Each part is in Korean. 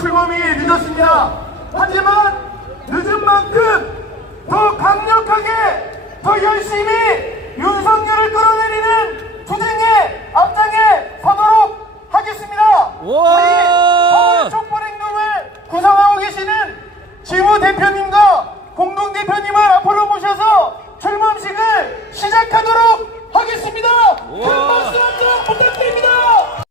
출범이 늦었습니다. 하지만 늦은 만큼 더 강력하게 더 열심히 윤석열을 끌어내리는 투쟁에 앞장에 서도록 하겠습니다. 우리 서울 촛불행동을 구성하고 계시는 지부 대표님과 공동 대표님을 앞으로 모셔서 출범식을 시작하도록 하겠습니다. 큰! 박수 한번 부탁드립니다.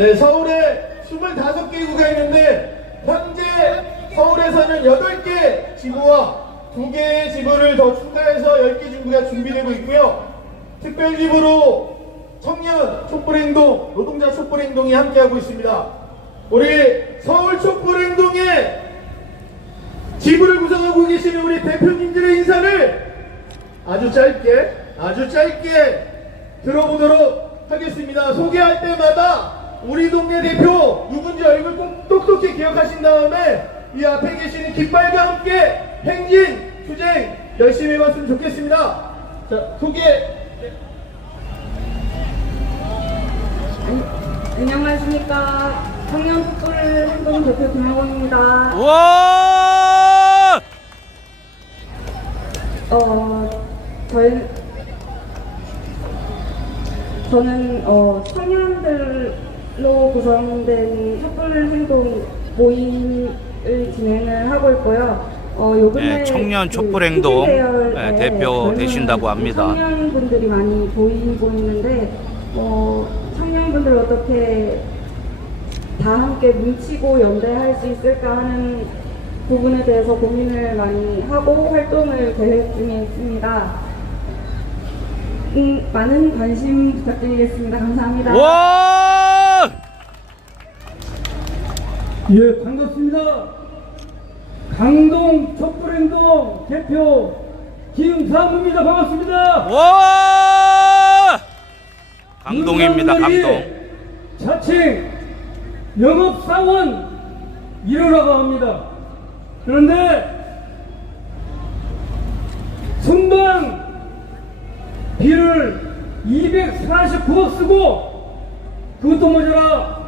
네, 서울에 25개 구가 있는데 현재 서울에서는 8개 지구와 2개의 지구를 더 추가해서 10개 지구가 준비되고 있고요. 특별 기부로 청년 촛불행동, 노동자 촛불행동이 함께하고 있습니다. 우리 서울 촛불행동의 지부를 구성하고 계시는 우리 대표님들의 인사를 아주 짧게 아주 짧게 들어보도록 하겠습니다. 소개할 때마다 우리 동네 대표 누군지 얼굴 꼭 똑똑히 기억하신 다음에 이 앞에 계시는 깃발과 함께 행진 투쟁 열심히 해봤으면 좋겠습니다. 자 소개 안녕하십니까. 청년 촛불 행동 대표 김영원입니다. 우와! 어, 저희, 저는 어, 청년들 로 구성된 촛불 행동 모임을 진행을 하고 있고요. 어, 네, 청년 그 촛불 행동, 네, 대표 젊은 되신다고 합니다. 청년분들이 많이 보이고 있는데, 어, 청년분들 어떻게 다 함께 뭉치고 연대할 수 있을까 하는 부분에 대해서 고민을 많이 하고 활동을 계획 중에 있습니다. 음, 많은 관심 부탁드리겠습니다. 감사합니다. 예, 반갑습니다. 강동 촛불행동 대표 김상무입니다. 반갑습니다. 감동입니다, 윤석열이 감동. 자칭 영업사원 일어나가 합니다. 그런데 순방 비를 249억 쓰고 그것도 모자라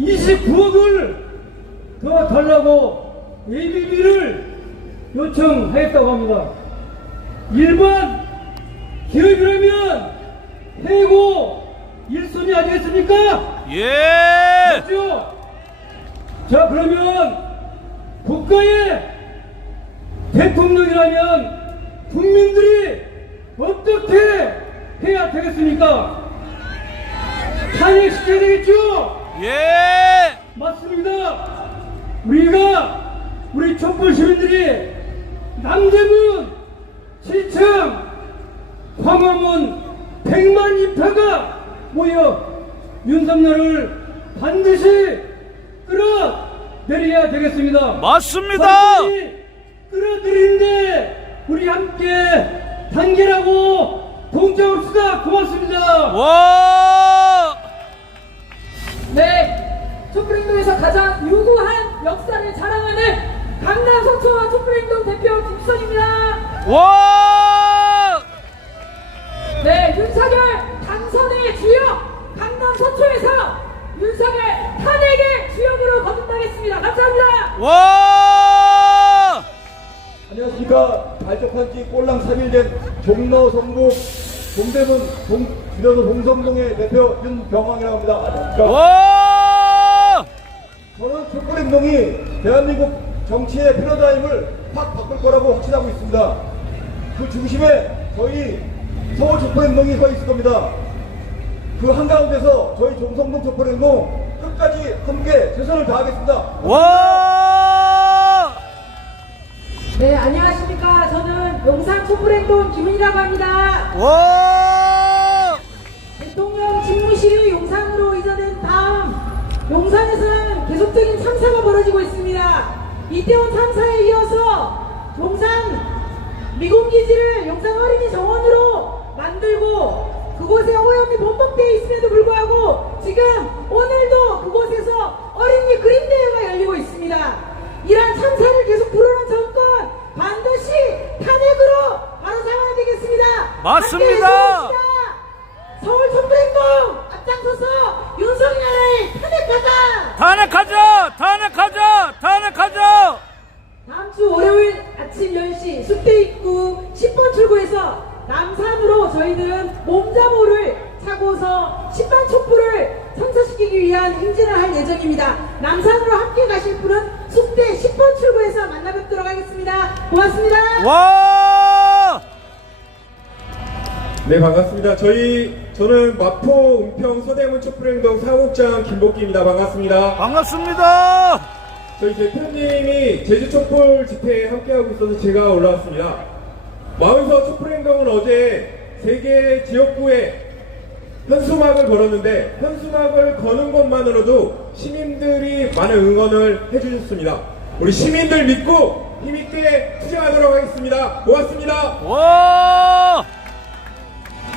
329억을 더 달라고 ABB를 요청하였다고 합니다. 일반 기업이라면 해고 1순위 아니겠습니까? 예! 맞죠? 자, 그러면 국가의 대통령이라면 국민들이 어떻게 해야 되겠습니까? 탄핵시켜야 되겠죠? 예! 맞습니다. 우리가 우리 촛불 시민들이 남대문, 시청, 광화문 100만 입파가 모여 윤석열을 반드시 끌어내려야 되겠습니다. 맞습니다! 끌어들이는데 우리 함께 단결하고 동참합시다. 고맙습니다. 와! 네, 촛불행동에서 가장 유구한 역사를 자랑하는 강남 서초원 촛불행동 대표 김수선입니다. 와! 네, 윤석열 당선의 주역 강남 서초에서 윤석열 탄핵의 주역으로 거듭나겠습니다. 감사합니다. 와! 안녕하십니까 발족한 지 꼴랑 3일 된 종로 성북 동대문 동, 줄여서 동성동의 대표 윤병왕이라고 합니다. 와! 저는 촛불행동이 대한민국 정치의 패러다임을 확 바꿀 거라고 확신하고 있습니다. 그 중심에 저희 서울 촛불행동이 서 있을 겁니다. 그 한가운데서 저희 종성동 촛불행동 끝까지 함께 최선을 다하겠습니다. 와! 네, 안녕하십니까. 저는 용산 촛불행동 김은이라고 합니다. 와! 참사가 벌어지고 있습니다. 이태원 참사에 이어서 용산 미군기지를 용산 어린이 정원으로 만들고 그곳에 오염이 범벅되어 있음에도 불구하고 지금 오늘도 그곳에서 어린이 그림대회가 열리고 있습니다. 이러한 참사를 계속 부르는 정권 반드시 탄핵으로 바로 잡아야 되겠습니다. 맞습니다. 서울 촛불행동 앞장서서 윤석열을 탄핵하자! 탄핵하자! 탄핵하자! 탄핵하자! 다음 주 월요일 아침 10시 숙대 입구 10번 출구에서 남산으로 저희들은 몸자모를 차고서 10반 촛불을 선사시키기 위한 행진을 할 예정입니다. 남산으로 함께 가실 분은 숙대 10번 출구에서 만나 뵙도록 하겠습니다. 고맙습니다. 와! 네 반갑습니다. 저희 저는 마포 은평 서대문 촛불행동 사국장 김복기입니다. 반갑습니다. 반갑습니다. 저희 대표님이 제주 촛불 집회에 함께하고 있어서 제가 올라왔습니다. 마을서 촛불행동은 어제 세개 지역구에 현수막을 걸었는데 현수막을 거는 것만으로도 시민들이 많은 응원을 해주셨습니다. 우리 시민들 믿고 힘있게 투쟁하도록 하겠습니다. 고맙습니다. 와!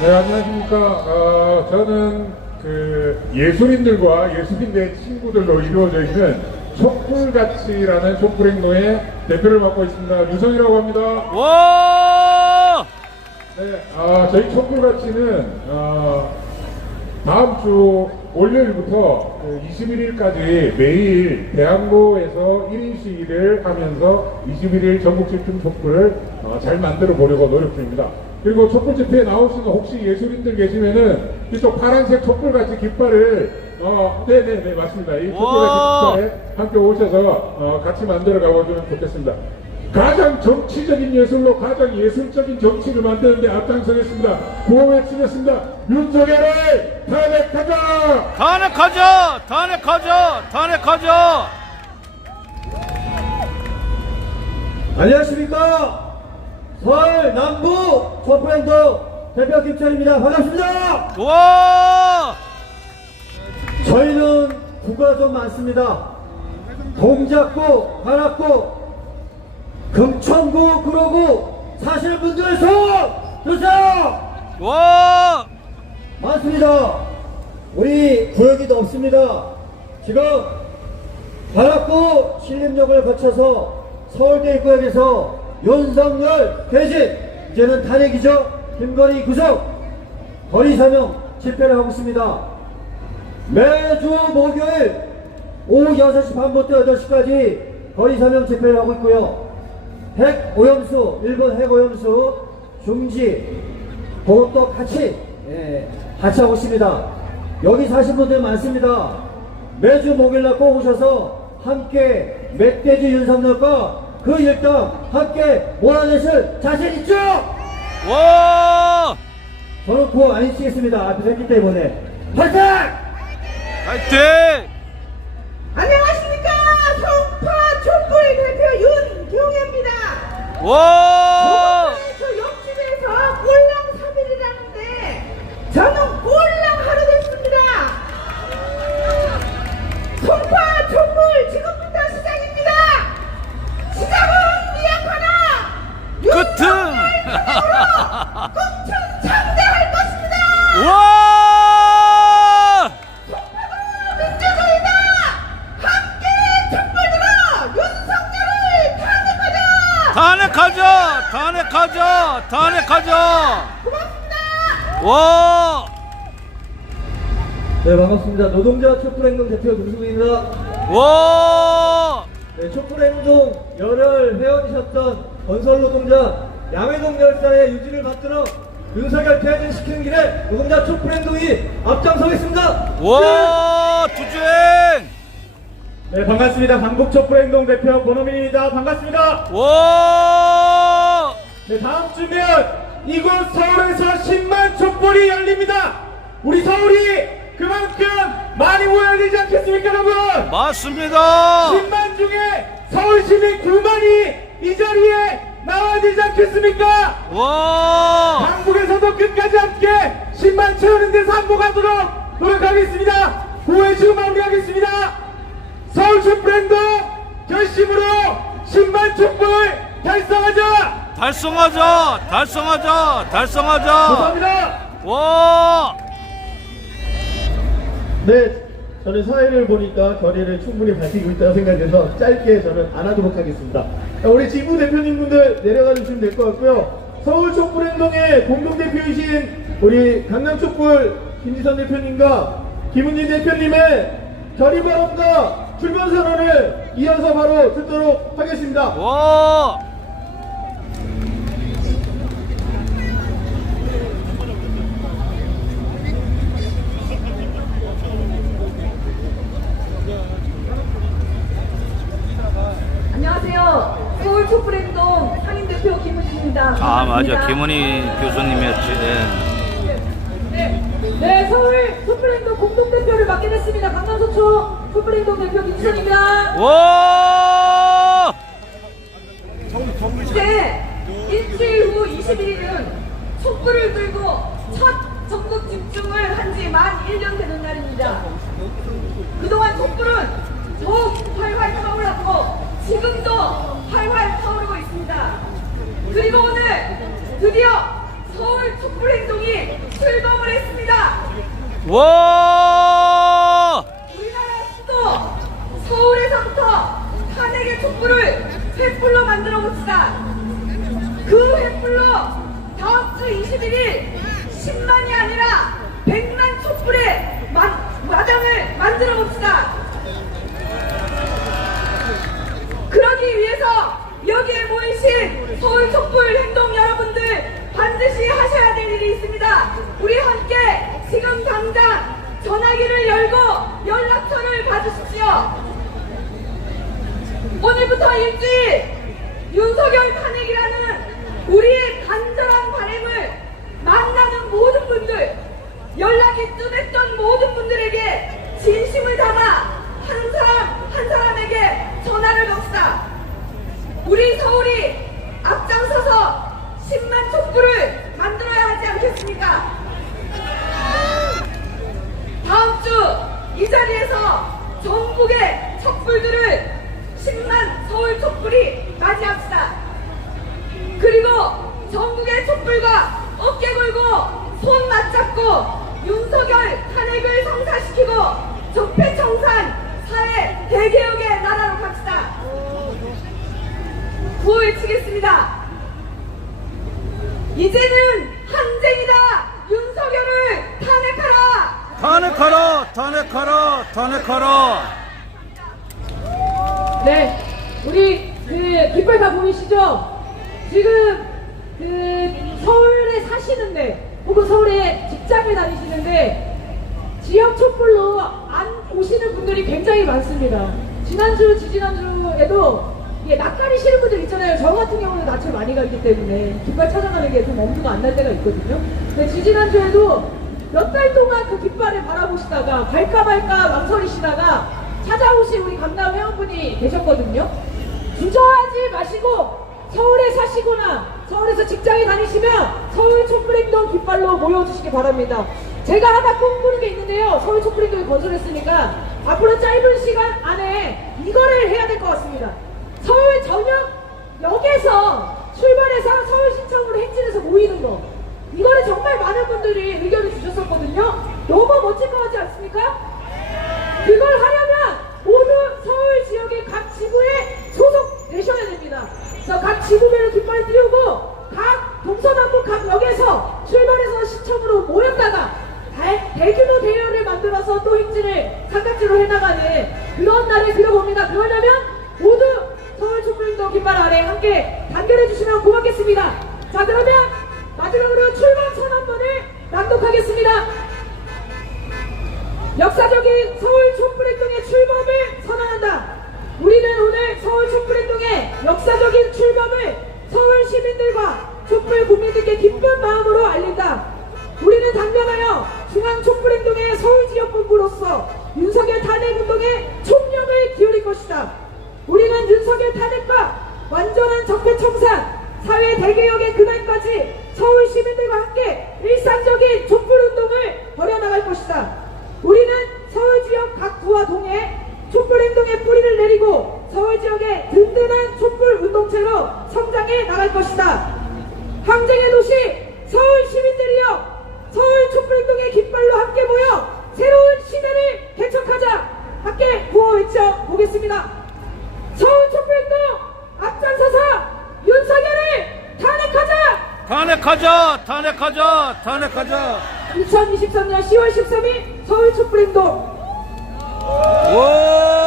네, 안녕하십니까. 어, 저는 그 예술인들과 예술인의 친구들로 이루어져 있는 촛불같이라는 촛불행동의 대표를 맡고 있습니다. 유성이라고 합니다. 와! 네, 아, 저희 촛불같이는 어, 다음 주 월요일부터 그 21일까지 매일 대학로에서 1인 시위를 하면서 21일 전국 집중 촛불을 어, 잘 만들어 보려고 노력 중입니다. 그리고 촛불 집회에 나오시는 혹시 예술인들 계시면은 이쪽 파란색 촛불같이 깃발을 어, 네네네 맞습니다. 이 와. 촛불같이 깃발에 함께 오셔서 어, 같이 만들어 가보시면 좋겠습니다. 가장 정치적인 예술로 가장 예술적인 정치를 만드는데 앞장서겠습니다. 구호 외치겠습니다. 윤석열을 탄핵하자! 탄핵하자! 탄핵하자! 탄핵하자! 안녕하십니까. 서울 남부 촛불행동 대표 김철입니다. 반갑습니다. 와! 저희는 구가 좀 많습니다. 동작구, 관악구, 금천구, 구로구 사시는 분들 손 드세요. 와! 많습니다. 우리 구역이 넓습니다. 지금 관악구 신림역을 거쳐서 서울대 입구역에서 윤석열 대신 이제는 탄핵이죠. 김건희 구속 거리 사명 집회를 하고 있습니다. 매주 목요일 오후 6시 반부터 8시까지 거리 사명 집회를 하고 있고요. 핵 오염수, 일본 핵 오염수 중지, 그것도 같이, 예, 같이 하고 있습니다. 여기 사신 분들 많습니다. 매주 목요일날 꼭 오셔서 함께 멧돼지 윤석열과 그 일당 함께 몰아내실 자신 있죠? 와! 저는 구호 안 치겠습니다. 앞에서 했기 때문에. 파이팅! 화이팅! 안녕하십니까. 성파 촛불 대표 윤경혜입니다. 와! 반갑습니다. 노동자 촛불행동 대표 김승우입니다. 와! 네, 촛불행동 열혈 회원이셨던 건설노동자 양회동 열사의 유지를 받들어 윤석열 퇴진시키는 길에 노동자 촛불행동이 앞장서겠습니다. 와! 투쟁! 네 반갑습니다. 강북 촛불행동 대표 권호민입니다. 반갑습니다. 와! 네 다음 주면 이곳 서울에서 10만 촛불이 열립니다. 우리 서울이 그만큼 많이 모여야 되지 않겠습니까, 여러분? 맞습니다. 10만 중에 서울 시민 9만이 이 자리에 나와야 되지 않겠습니까? 와! 한국에서도 끝까지 함께 10만 채우는 데서 항복하도록 노력하겠습니다. 고해 지금 마무리하겠습니다. 서울 촛불행동 결심으로 10만 촛불 달성하자! 달성하자! 달성하자! 달성하자! 감사합니다. 와! 네, 저는 사회를 보니까 결의를 충분히 밝히고 있다고 생각해서 짧게 저는 안 하도록 하겠습니다. 자, 우리 지부 대표님분들 내려가 주시면 될 것 같고요. 서울 촛불행동의 공동대표이신 우리 강남 촛불 김지선 대표님과 김은진 대표님의 결의 발언과 출범 선언을 이어서 바로 듣도록 하겠습니다. 와! 서울 촛불행동 상임대표 김은지입니다. 아, 맞아. 김은희 교수님이었지. 네. 네, 서울 촛불행동 공동대표를 맡게 됐습니다. 강남서초 촛불행동 대표 김수현입니다. 와! 이제 일주일 후 21일은 촛불을 들고 첫 전국 집중을 한 지 만 1년 되는 날입니다. 그동안 촛불은 더욱 활활 타올랐고 지금도 활활 타오르고 있습니다. 그리고 오늘 드디어 서울 촛불행동이 출범을 했습니다. 와! 우리나라 수도 서울에서부터 탄핵의 촛불을 횃불로 만들어 봅시다. 그 횃불로 다음 주 21일 10만이 아니라 100만 촛불의 마, 마당을 만들어 봅시다. 그러기 위해서 여기에 모이신 서울 촛불 행동 여러분들 반드시 하셔야 될 일이 있습니다. 우리 함께 지금 당장 전화기를 열고 연락처를 받으십시오. 오늘부터 일주일 윤석열 탄핵이라는 우리의 간절한 바램을 만나는 모든 분들 연락이 뜸했던 모든 분들에게 진심을 담아 한 사람 한 사람에게 전화를 겁시다. 우리 서울이 앞장서서 10만 촛불을 만들어야 하지 않겠습니까? 다음 주 이 자리에서 전국의 촛불들을 10만 서울 촛불이 맞이합시다. 그리고 전국의 촛불과 어깨 걸고 손 맞잡고 윤석열 탄핵을 성사시키고 적폐청산 사회 대개혁의 나라로 갑시다. 구호 외치겠습니다. 이제는 항쟁이다. 윤석열을 탄핵하라. 탄핵하라! 탄핵하라! 탄핵하라! 네, 우리 그 깃발 다 보이시죠? 지금 그 서울에 사시는데 혹은 서울에 직장을 다니시는데 지역 촛불로 안 오시는 분들이 굉장히 많습니다. 지난주, 지지난주에도 이게 낯가리 싫은 분들 있잖아요. 저 같은 경우는 낯을 많이 가기 때문에 깃발 찾아가는 게 좀 엄두가 안 날 때가 있거든요. 근데 지지난주에도 몇 달 동안 그 깃발을 바라보시다가 갈까 말까 망설이시다가 찾아오신 우리 강남 회원분이 계셨거든요. 주저하지 마시고 서울에 사시거나 서울에서 직장에 다니시면 서울 촛불행동 깃발로 모여주시기 바랍니다. 제가 하나 꿈꾸는 게 있는데요. 서울 촛불행동이 건설했으니까 앞으로 짧은 시간 안에 이거를 해야 될 것 같습니다. 서울 전역역에서 출발해서 서울 신청으로 행진해서 모이는 거. 이거를 정말 많은 분들이 의견을 주셨었거든요. 너무 멋진 것 같지 않습니까? 그걸 하려면 모두 서울 지역의 각 지구에 소속되셔야 됩니다. 그래서 각 지구별로 깃발 띄우고 각 동서남북 각 역에서 출발해서 시청으로 모였다가 대, 대규모 대회를 만들어서 또 행진을 삼각지로 해나가는 그런 날을 그려봅니다. 그러려면 깃발 아래 함께 단결해 주시면 고맙겠습니다. 자 그러면 마지막으로 출발 선언문을 낭독하겠습니다. 역사적인 서울 촛불행동의 출범을 선언한다. 우리는 오늘 서울 촛불행동의 역사적인 출범을 서울 시민들과 촛불 국민들께 기쁜 마음으로 알린다. 우리는 당면하여 중앙 촛불행동의 서울 지역본부로서 윤석열 탄핵운동에 총력을 기울일 것이다. 우리는 윤석열 탄핵과 완전한 적폐청산, 사회 대개혁의 그날까지 서울 시민들과 함께 일상적인 촛불운동을 벌여나갈 것이다. 우리는 서울 지역 각 구와 동에 촛불 행동에 뿌리를 내리고 서울 지역의 든든한 촛불 운동체로 성장해 나갈 것이다. 항쟁의 도시 서울 시민들이여 서울 촛불 행동의 깃발로 함께 모여 새로운 시대를 개척하자. 함께 구호 외쳐 보겠습니다. 서울 촛불 행동 앞장서서 윤석열을 탄핵하자. 탄핵하자 탄핵하자 탄핵하자 2023년 10월 13일 서울 촛불 행동. 오